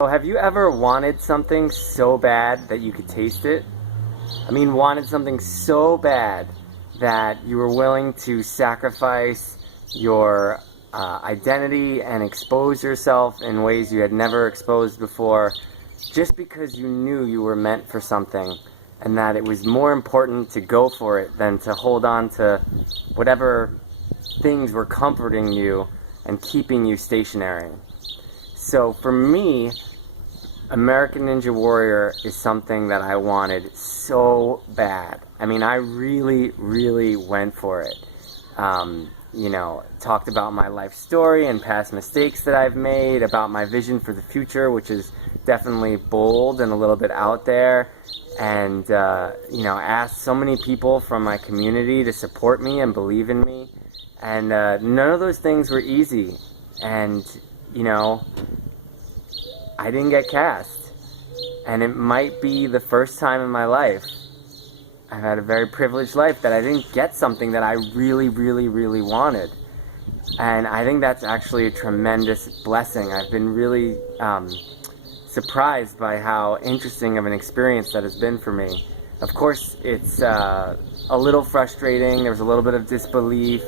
So have you ever wanted something so bad that you could taste it? I mean, wanted something so bad that you were willing to sacrifice your identity and expose yourself in ways you had never exposed before just because you knew you were meant for something and that it was more important to go for it than to hold on to whatever things were comforting you and keeping you stationary. So for me, American Ninja Warrior is something that I wanted so bad. I mean, I really, really went for it. Talked about my life story and past mistakes that I've made, about my vision for the future, which is definitely bold and a little bit out there. And, asked so many people from my community to support me and believe in me. And none of those things were easy. And, I didn't get cast. And it might be the first time in my life, I've had a very privileged life, that I didn't get something that I really, really, really wanted. And I think that's actually a tremendous blessing. I've been really surprised by how interesting of an experience that has been for me. Of course, it's a little frustrating. There was a little bit of disbelief,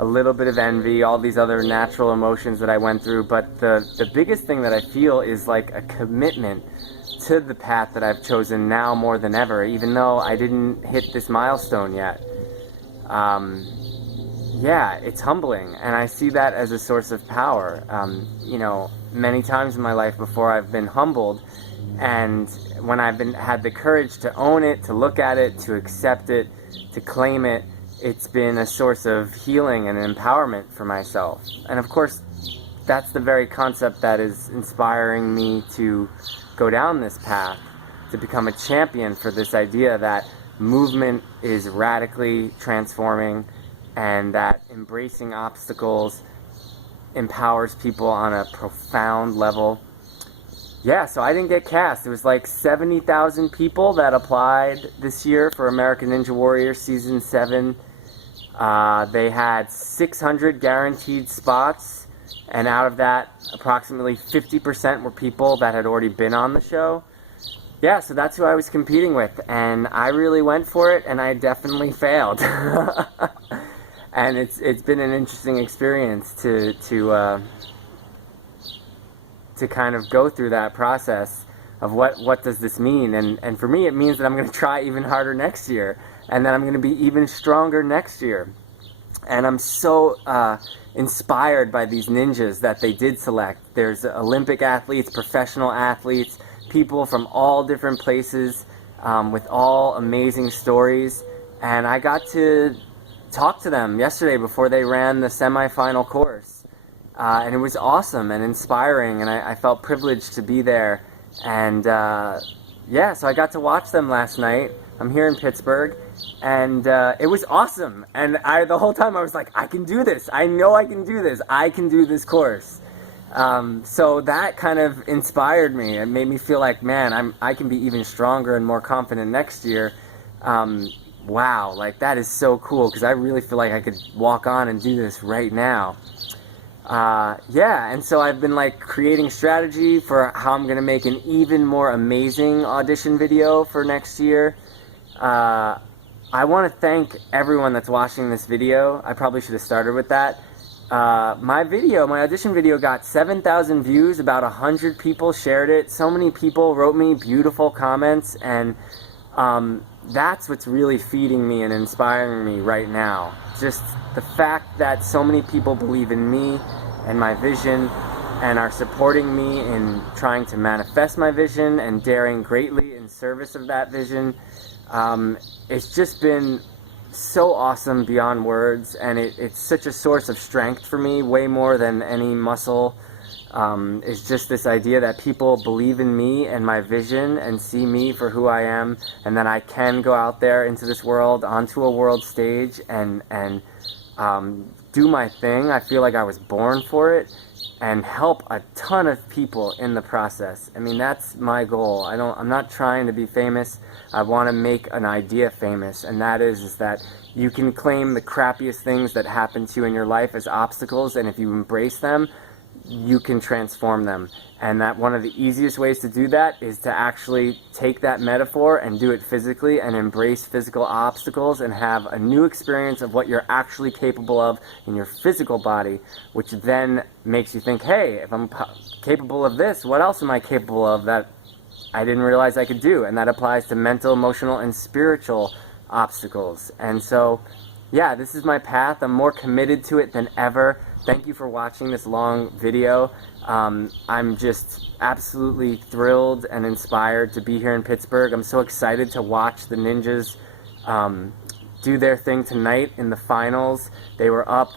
a little bit of envy, all these other natural emotions that I went through. But the biggest thing that I feel is like a commitment to the path that I've chosen now more than ever, even though I didn't hit this milestone yet. It's humbling, and I see that as a source of power. Many times in my life before I've been humbled, and when I've had the courage to own it, to look at it, to accept it, to claim it, it's been a source of healing and empowerment for myself. And of course, that's the very concept that is inspiring me to go down this path, to become a champion for this idea that movement is radically transforming and that embracing obstacles empowers people on a profound level. Yeah, so I didn't get cast. It was like 70,000 people that applied this year for American Ninja Warrior Season 7. They had 600 guaranteed spots, and out of that, approximately 50% were people that had already been on the show. Yeah, so that's who I was competing with, and I really went for it, and I definitely failed. And it's been an interesting experience to kind of go through that process of what does this mean. And for me, it means that I'm going to try even harder next year, and that I'm going to be even stronger next year. And I'm so inspired by these ninjas that they did select. There's Olympic athletes, professional athletes, people from all different places with all amazing stories. And I got to talk to them yesterday before they ran the semifinal course. And it was awesome and inspiring, and I felt privileged to be there. And so I got to watch them last night. I'm here in Pittsburgh, and it was awesome. And the whole time I was like, I can do this. I know I can do this. I can do this course. So that kind of inspired me. It made me feel like, man, I can be even stronger and more confident next year. Wow, like that is so cool, because I really feel like I could walk on and do this right now. And so I've been like creating strategy for how I'm going to make an even more amazing audition video for next year. I want to thank everyone that's watching this video. I probably should have started with that. My audition video got 7,000 views, about 100 people shared it, so many people wrote me beautiful comments, and that's what's really feeding me and inspiring me right now. Just the fact that so many people believe in me and my vision and are supporting me in trying to manifest my vision and daring greatly in service of that vision. It's just been so awesome beyond words, and it's such a source of strength for me, way more than any muscle. It's just this idea that people believe in me and my vision and see me for who I am, and that I can go out there into this world, onto a world stage, and do my thing. I feel like I was born for it, and help a ton of people in the process. I mean, that's my goal. I'm not trying to be famous. I want to make an idea famous, and that is that you can claim the crappiest things that happen to you in your life as obstacles, and if you embrace them, you can transform them. And that one of the easiest ways to do that is to actually take that metaphor and do it physically and embrace physical obstacles and have a new experience of what you're actually capable of in your physical body, which then makes you think, hey, if I'm capable of this, what else am I capable of that I didn't realize I could do? And that applies to mental, emotional, and spiritual obstacles. And so, yeah, this is my path. I'm more committed to it than ever. Thank you for watching this long video. I'm just absolutely thrilled and inspired to be here in Pittsburgh. I'm so excited to watch the Ninjas do their thing tonight in the finals. They were up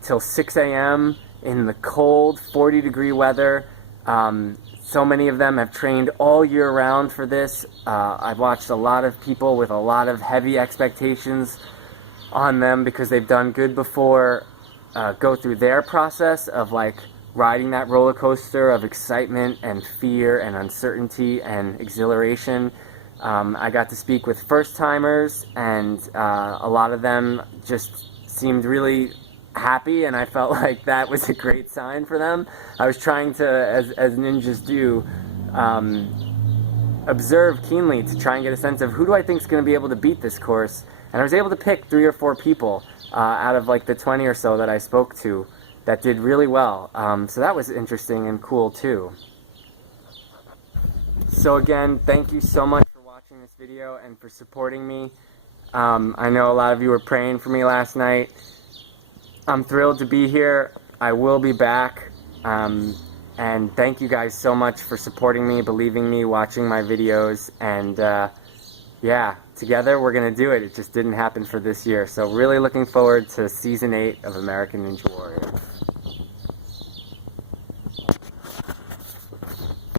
till 6 a.m. in the cold, 40-degree weather. So many of them have trained all year round for this. I've watched a lot of people with a lot of heavy expectations on them because they've done good before go through their process of like riding that roller coaster of excitement and fear and uncertainty and exhilaration. I got to speak with first-timers, and a lot of them just seemed really happy, and I felt like that was a great sign for them. I was trying to, as ninjas do, observe keenly to try and get a sense of who do I think is going to be able to beat this course, and I was able to pick 3 or 4 people out of like the 20 or so that I spoke to that did really well. So that was interesting and cool too. So again, thank you so much for watching this video and for supporting me. I know a lot of you were praying for me last night. I'm thrilled to be here. I will be back. And thank you guys so much for supporting me, believing me, watching my videos, and yeah, together we're gonna do it. It just didn't happen for this year. So really looking forward to season 8 of American Ninja Warrior.